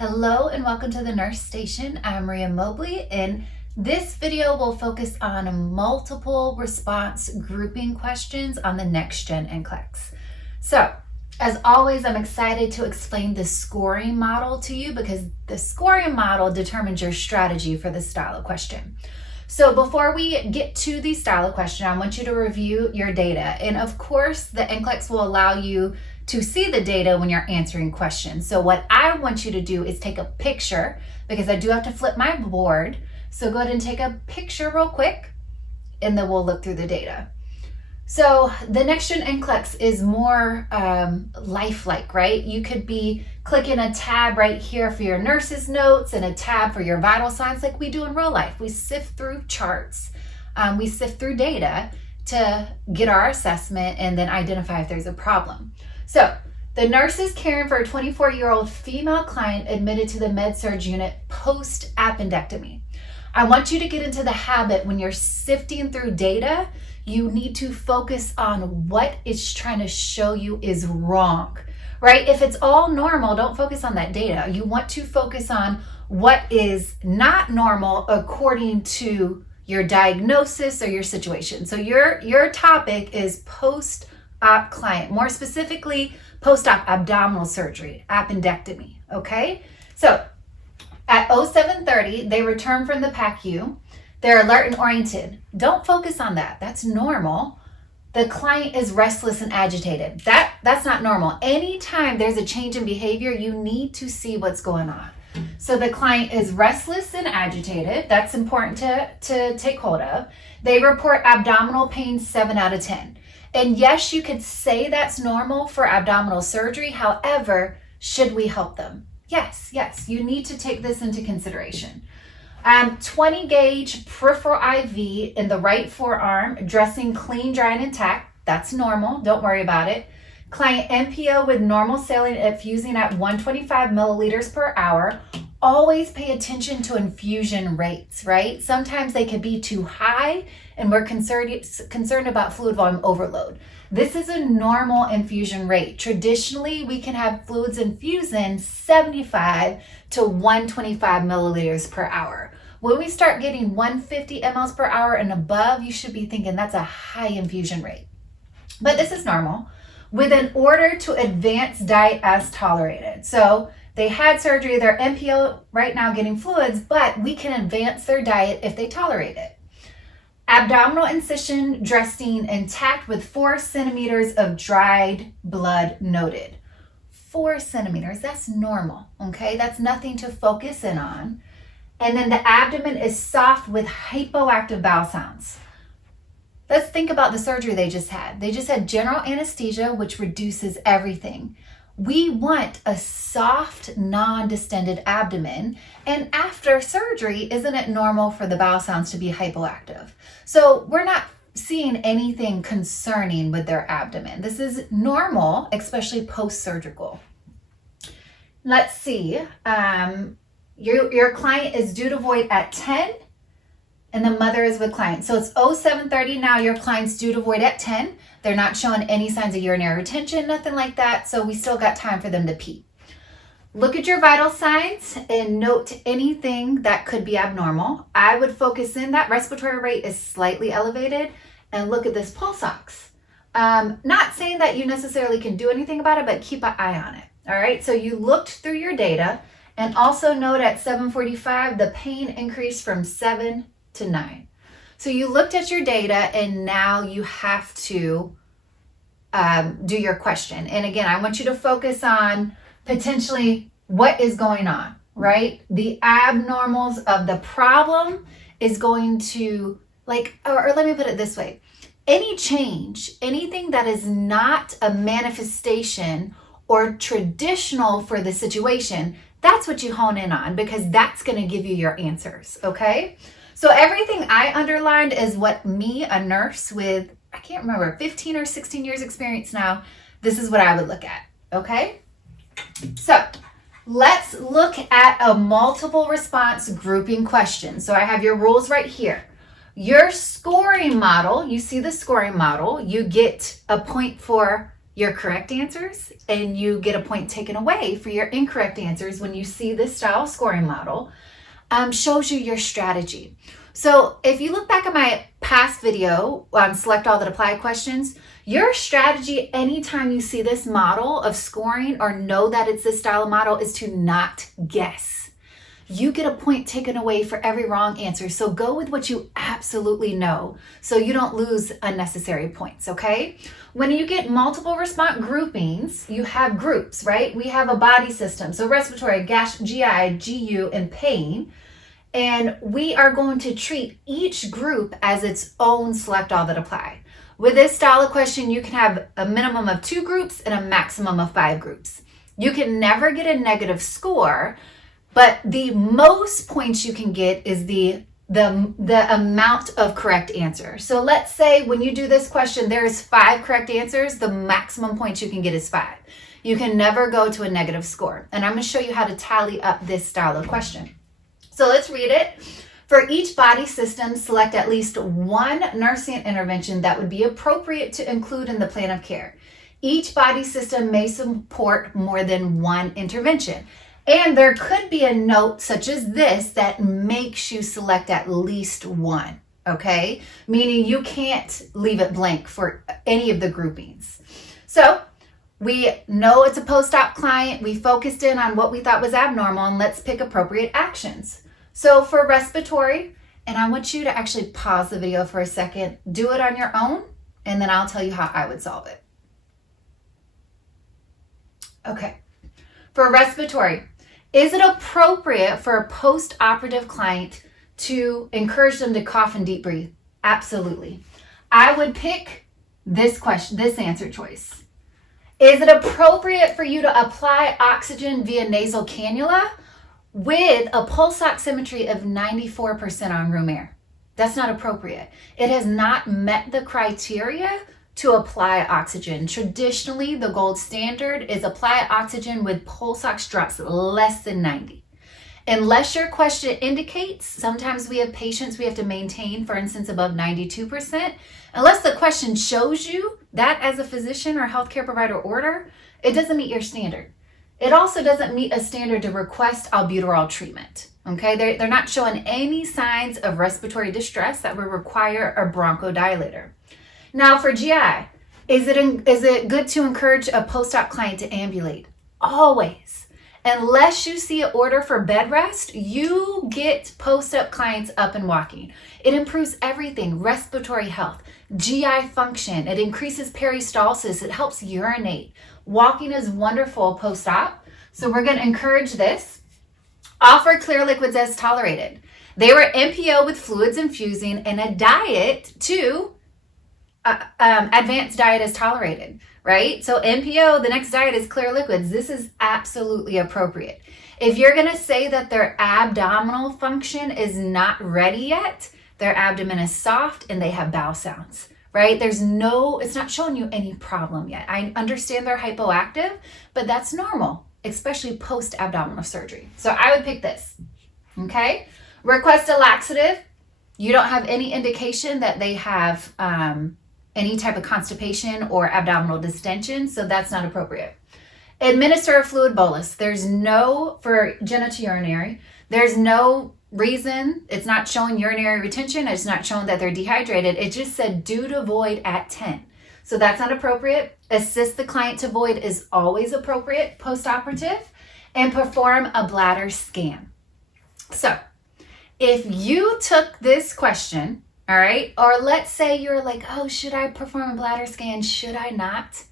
Hello and welcome to the Nurse Station. I'm Maria Mobley, and this video will focus on multiple response grouping questions on the Next Gen NCLEX. So, as always, I'm excited to explain the scoring model to you because the scoring model determines your strategy for the style of question. So before we get to the style of question, I want you to review your data. And of course, the NCLEX will allow you to see the data when you're answering questions. So what I want you to do is take a picture, because I do have to flip my board. So go ahead and take a picture real quick, and then we'll look through the data. So the Next Gen NCLEX is more lifelike, right? You could be clicking a tab right here for your nurse's notes and a tab for your vital signs like we do in real life. We sift through charts, we sift through data to get our assessment and then identify if there's a problem. So the nurse is caring for a 24-year-old female client admitted to the med-surg unit post-appendectomy. I want you to get into the habit when you're sifting through data, you need to focus on what it's trying to show you is wrong, right? If it's all normal, don't focus on that data. You want to focus on what is not normal according to your diagnosis or your situation. So your topic is post-op client, more specifically post-op abdominal surgery, appendectomy, okay? So at 07:30, they return from the PACU. They're alert and oriented. Don't focus on that. That's normal. The client is restless and agitated. That's not normal. Anytime there's a change in behavior, you need to see what's going on. So the client is restless and agitated. That's important to take hold of. They report abdominal pain 7 out of 10. And yes, you could say that's normal for abdominal surgery. However, should we help them? Yes, you need to take this into consideration. 20 gauge peripheral IV in the right forearm, dressing clean, dry, and intact. That's normal. Don't worry about it. Client NPO with normal saline infusing at 125 milliliters per hour. Always pay attention to infusion rates, right? Sometimes they can be too high, and we're concerned about fluid volume overload. This is a normal infusion rate. Traditionally, we can have fluids infusing 75 to 125 milliliters per hour. When we start getting 150 mLs per hour and above, you should be thinking that's a high infusion rate. But this is normal, with an order to advance diet as tolerated. So they had surgery, they're NPO right now getting fluids, but we can advance their diet if they tolerate it. Abdominal incision dressing intact with 4 centimeters of dried blood noted. 4 centimeters, that's normal, okay? That's nothing to focus in on. And then the abdomen is soft with hypoactive bowel sounds. Let's think about the surgery they just had. They just had general anesthesia, which reduces everything. We want a soft, non-distended abdomen. And after surgery, isn't it normal for the bowel sounds to be hypoactive? So we're not seeing anything concerning with their abdomen. This is normal, especially post-surgical. Let's see. Your client is due to void at 10, and the mother is with client. So it's 07:30 now, your client's due to void at 10. They're not showing any signs of urinary retention, nothing like that, so we still got time for them to pee. Look at your vital signs and note anything that could be abnormal. I would focus in that respiratory rate is slightly elevated, and look at this pulse ox. Not saying that you necessarily can do anything about it, but keep an eye on it. All right, so you looked through your data, and also note at 7:45, the pain increased from 7 to 9. So you looked at your data, and now you have to do your question. And again, I want you to focus on potentially what is going on, right? The abnormals of the problem is going to, or let me put it this way. Any change, anything that is not a manifestation or traditional for the situation, that's what you hone in on, because that's going to give you your answers, okay? So everything I underlined is what me, a nurse with, I can't remember, 15 or 16 years experience now, this is what I would look at, okay? So let's look at a multiple response grouping question. So I have your rules right here. Your scoring model, you see the scoring model, you get a point for your correct answers, and you get a point taken away for your incorrect answers when you see this style scoring model. Shows you your strategy. So if you look back at my past video on select all that apply questions, your strategy anytime you see this model of scoring or know that it's this style of model is to not guess. You get a point taken away for every wrong answer. So go with what you absolutely know so you don't lose unnecessary points, okay? When you get multiple response groupings, you have groups, right? We have a body system. So respiratory, GI, GU, and pain. And we are going to treat each group as its own select all that apply. With this style of question, you can have a minimum of 2 groups and a maximum of 5 groups. You can never get a negative score, but the most points you can get is the amount of correct answers. So let's say when you do this question, there's 5 correct answers, the maximum points you can get is 5. You can never go to a negative score. And I'm going to show you how to tally up this style of question. So let's read it. For each body system, select at least one nursing intervention that would be appropriate to include in the plan of care. Each body system may support more than one intervention. And there could be a note such as this that makes you select at least one, okay? Meaning you can't leave it blank for any of the groupings. So we know it's a post-op client. We focused in on what we thought was abnormal, and let's pick appropriate actions. So for respiratory, and I want you to actually pause the video for a second, do it on your own, and then I'll tell you how I would solve it. Okay, for respiratory, is it appropriate for a post-operative client to encourage them to cough and deep breathe? Absolutely. I would pick this question, this answer choice. Is it appropriate for you to apply oxygen via nasal cannula with a pulse oximetry of 94% on room air? That's not appropriate. It has not met the criteria to apply oxygen. Traditionally, the gold standard is apply oxygen with pulse ox drops less than 90. Unless your question indicates, sometimes we have patients we have to maintain, for instance, above 92%. Unless the question shows you that as a physician or healthcare provider order, it doesn't meet your standard. It also doesn't meet a standard to request albuterol treatment. Okay, they're not showing any signs of respiratory distress that would require a bronchodilator. Now for GI, is it good to encourage a post-op client to ambulate? Always. Unless you see an order for bed rest, you get post-op clients up and walking. It improves everything, respiratory health, GI function. It increases peristalsis. It helps urinate. Walking is wonderful post-op. So we're going to encourage this. Offer clear liquids as tolerated. They were NPO with fluids infusing and a diet to advanced diet as tolerated, right? So NPO, the next diet is clear liquids. This is absolutely appropriate. If you're going to say that their abdominal function is not ready yet, their abdomen is soft and they have bowel sounds, right? It's not showing you any problem yet. I understand they're hypoactive, but that's normal, especially post-abdominal surgery. So I would pick this, okay? Request a laxative. You don't have any indication that they have any type of constipation or abdominal distension, so that's not appropriate. Administer a fluid bolus. For genitourinary, there's no reason. It's not showing urinary retention. It's not showing that they're dehydrated. It just said due to void at 10. So that's not appropriate. Assist the client to void is always appropriate post-operative, and perform a bladder scan. So if you took this question, all right, or let's say you're like, oh, should I perform a bladder scan? Should I not?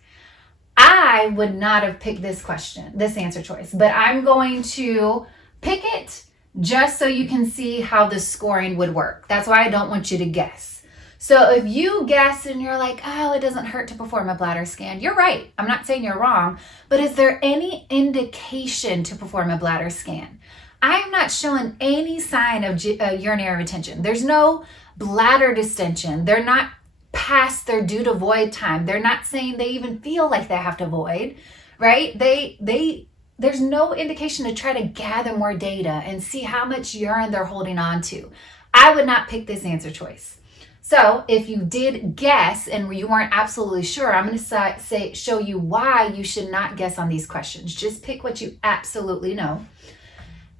I would not have picked this question, this answer choice, but I'm going to pick it just so you can see how the scoring would work. That's why I don't want you to guess. So if you guess and you're like, oh, it doesn't hurt to perform a bladder scan, you're right. I'm not saying you're wrong, but is there any indication to perform a bladder scan? I'm not showing any sign of urinary retention. There's no bladder distension. They're not past their due to void time. They're not saying they even feel like they have to void, right? There's no indication to try to gather more data and see how much urine they're holding on to. I would not pick this answer choice. So if you did guess and you weren't absolutely sure, I'm going to show you why you should not guess on these questions. Just pick what you absolutely know.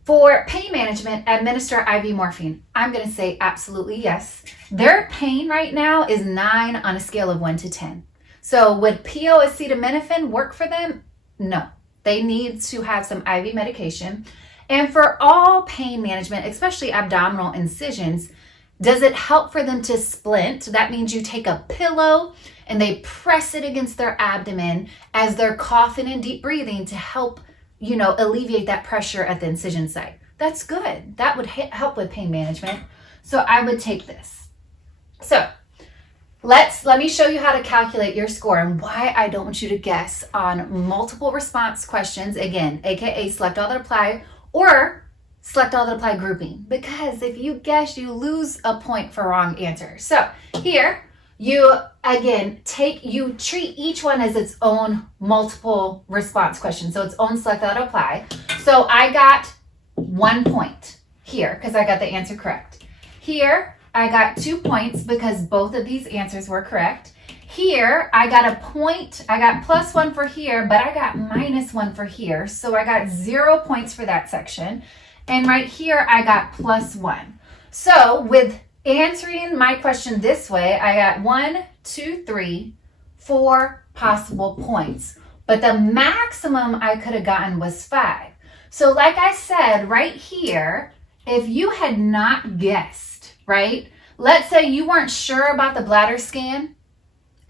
For pain management, administer IV morphine. I'm going to say absolutely yes. Their pain right now is 9 on a scale of 1 to 10. So would PO acetaminophen work for them? No. They need to have some IV medication. And for all pain management, especially abdominal incisions, does it help for them to splint? That means you take a pillow and they press it against their abdomen as they're coughing and deep breathing to help, alleviate that pressure at the incision site. That's good. That would help with pain management. So I would take this. So let me show you how to calculate your score and why I don't want you to guess on multiple response questions. Again, AKA select all that apply or select all that apply grouping, because if you guess, you lose a point for wrong answer. So here, you treat each one as its own multiple response question. So its own select all that apply. So I got 1 point here because I got the answer correct. Here, I got 2 points because both of these answers were correct. Here, I got a point. I got +1 for here, but I got -1 for here. So I got 0 points for that section. And right here, I got +1. So with answering my question this way, I got 1, 2, 3, 4 possible points. But the maximum I could have gotten was 5. So like I said, right here, if you had not guessed, right? Let's say you weren't sure about the bladder scan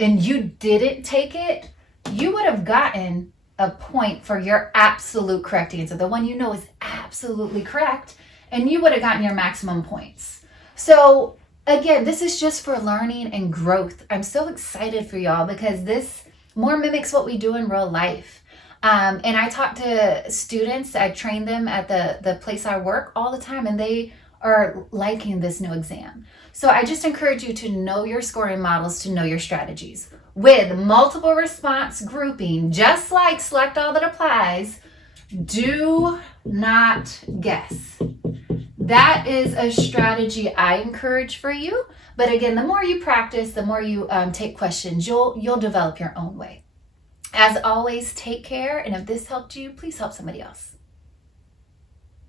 and you didn't take it, you would have gotten a point for your absolute correct answer, the one you know is absolutely correct, and you would have gotten your maximum points. So again, this is just for learning and growth. I'm so excited for y'all because this more mimics what we do in real life. And I talk to students, I train them at the place I work all the time, and they are liking this new exam. So I just encourage you to know your scoring models, to know your strategies. With multiple response grouping, just like select all that applies, do not guess. That is a strategy I encourage for you. But again, the more you practice, the more you take questions, you'll develop your own way. As always, take care. And if this helped you, please help somebody else.